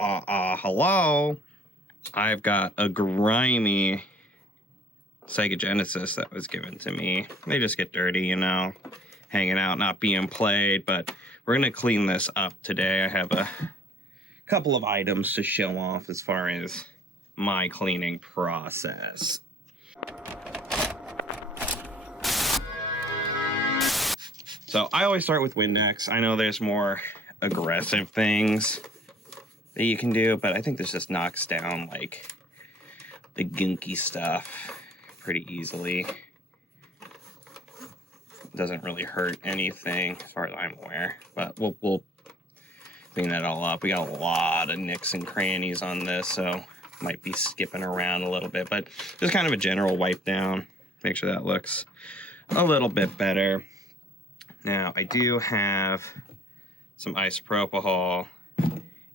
Hello. I've got a grimy Sega Genesis that was given to me. They just get dirty, you know, hanging out, not being played, but we're going to clean this up today. I have a couple of items to show off as far as my cleaning process. So I always start with Windex. I know there's more aggressive things that you can do, but I think this just knocks down like the gunky stuff pretty easily. Doesn't really hurt anything as far as I'm aware, but we'll clean that all up. We got a lot of nicks and crannies on this, so might be skipping around a little bit, but just kind of a general wipe down. Make sure that looks a little bit better. Now I do have some isopropyl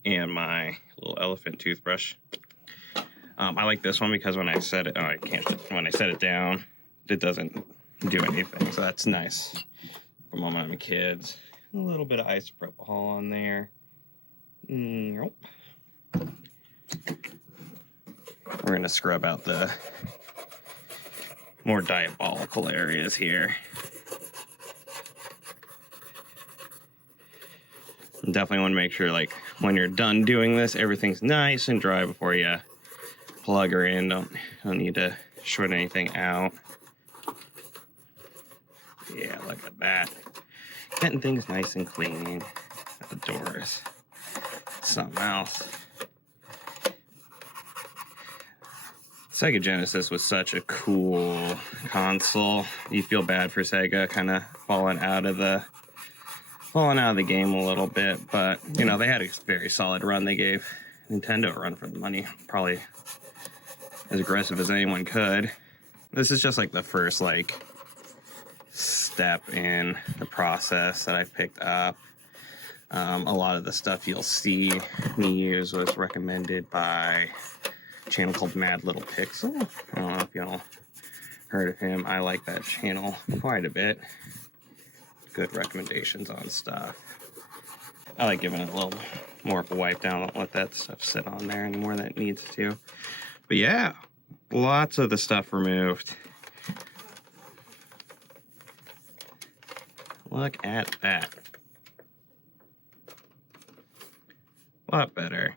and my little elephant toothbrush. I like this one because when I set it, when I set it down, it doesn't do anything, so that's nice for mom and kids. A little bit of isopropyl on there. Nope. We're gonna scrub out the more diabolical areas here. Definitely want to make sure, like, when you're done doing this, everything's nice and dry before you plug her in. Don't need to short anything out. Yeah, look at that. Getting things nice and clean at the doors. Something else. Sega Genesis was such a cool console. You feel bad for Sega kind of falling out of the game a little bit, but you know, they had a very solid run. They gave Nintendo a run for the money, probably as aggressive as anyone could. This is just like the first like step in the process that I've picked up. A lot of the stuff you'll see me use was recommended by a channel called Mad Little Pixel. I don't know if y'all heard of him. I like that channel quite a bit. Good recommendations on stuff. I like giving it a little more of a wipe down. I don't let that stuff sit on there anymore than it needs to. But yeah, lots of the stuff removed. Look at that. A lot better.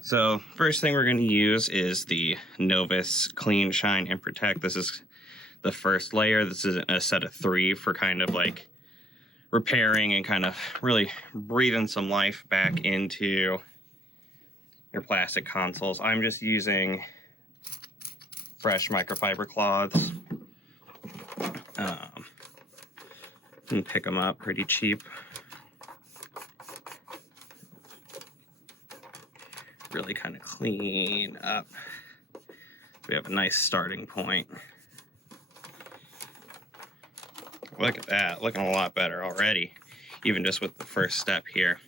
So first thing we're going to use is the Novus Clean, Shine, and Protect. This is the first layer. This is a set of 3 for kind of like repairing and kind of really breathing some life back into your plastic consoles. I'm just using fresh microfiber cloths. You can pick them up pretty cheap. Really kind of clean up. We have a nice starting point. Look at that, looking a lot better already, even just with the first step here.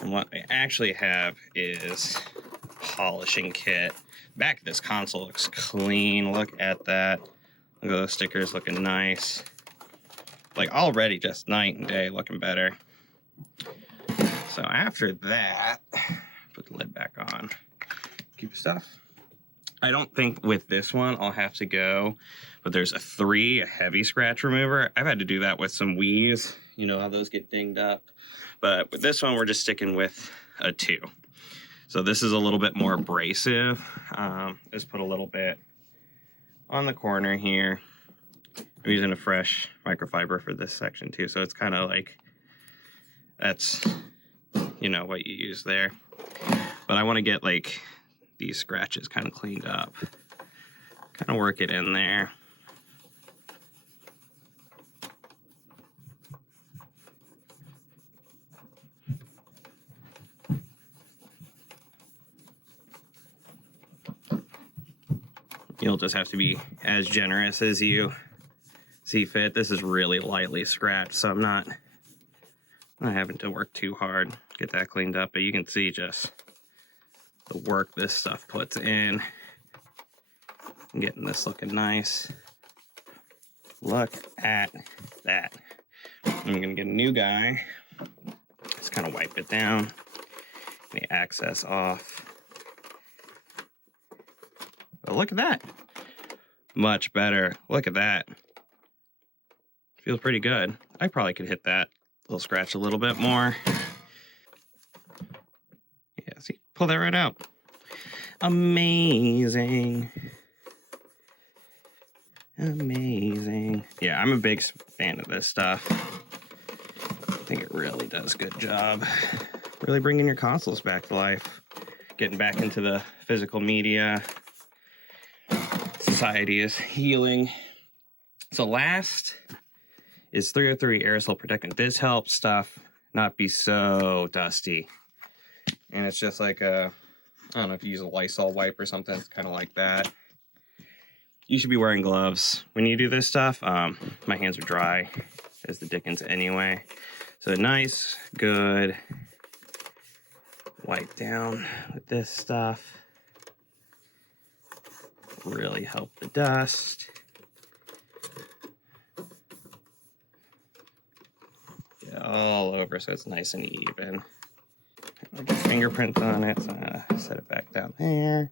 And what I actually have is a polishing kit. Back of this console looks clean. Look at that. Look at those stickers looking nice. Like already just night and day looking better. So after that, put the lid back on. Keep your stuff. I don't think with this one I'll have to go, but there's a heavy scratch remover. I've had to do that with some Wii's. You know how those get dinged up. But with this one, we're just sticking with a 2. So this is a little bit more abrasive. Just put a little bit on the corner here. I'm using a fresh microfiber for this section too. So it's kind of like, that's, you know, what you use there. But I want to get like these scratches kind of cleaned up. Kind of work it in there. You'll just have to be as generous as you see fit. This is really lightly scratched, so I'm not having to work too hard to get that cleaned up, but you can see just the work this stuff puts in. I'm getting this looking nice. Look at that. I'm gonna get a new guy. Just kind of wipe it down. the access off. But look at that. Much better. Look at that. Feels pretty good. I probably could hit that little scratch a little bit more. Yeah, see, pull that right out. Amazing. Amazing. Yeah, I'm a big fan of this stuff. I think it really does a good job. Really bringing your consoles back to life. Getting back into the physical media. Society is healing. So last is 303 Aerosol Protectant. This helps stuff not be so dusty. And it's just like a, I don't know if you use a Lysol wipe or something. It's kind of like that. You should be wearing gloves when you do this stuff. My hands are dry as the dickens anyway. So a nice, good wipe down with this stuff. Really help the dust. Get all over so it's nice and even. I'll get fingerprints on it, so I'm gonna set it back down there.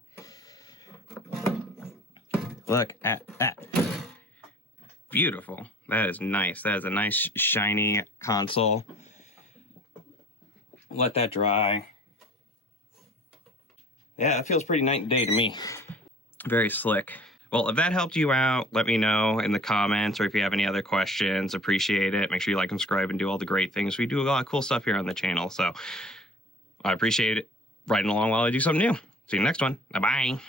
Look at that. Beautiful. That is nice. That is a nice shiny console. Let that dry. Yeah, it feels pretty night and day to me. Very slick. Well, if that helped you out, let me know in the comments, or if you have any other questions. Appreciate it. Make sure you like and subscribe and do all the great things. We do a lot of cool stuff here on the channel, so I appreciate it. Riding along while I do something new. See you next one. Bye-bye.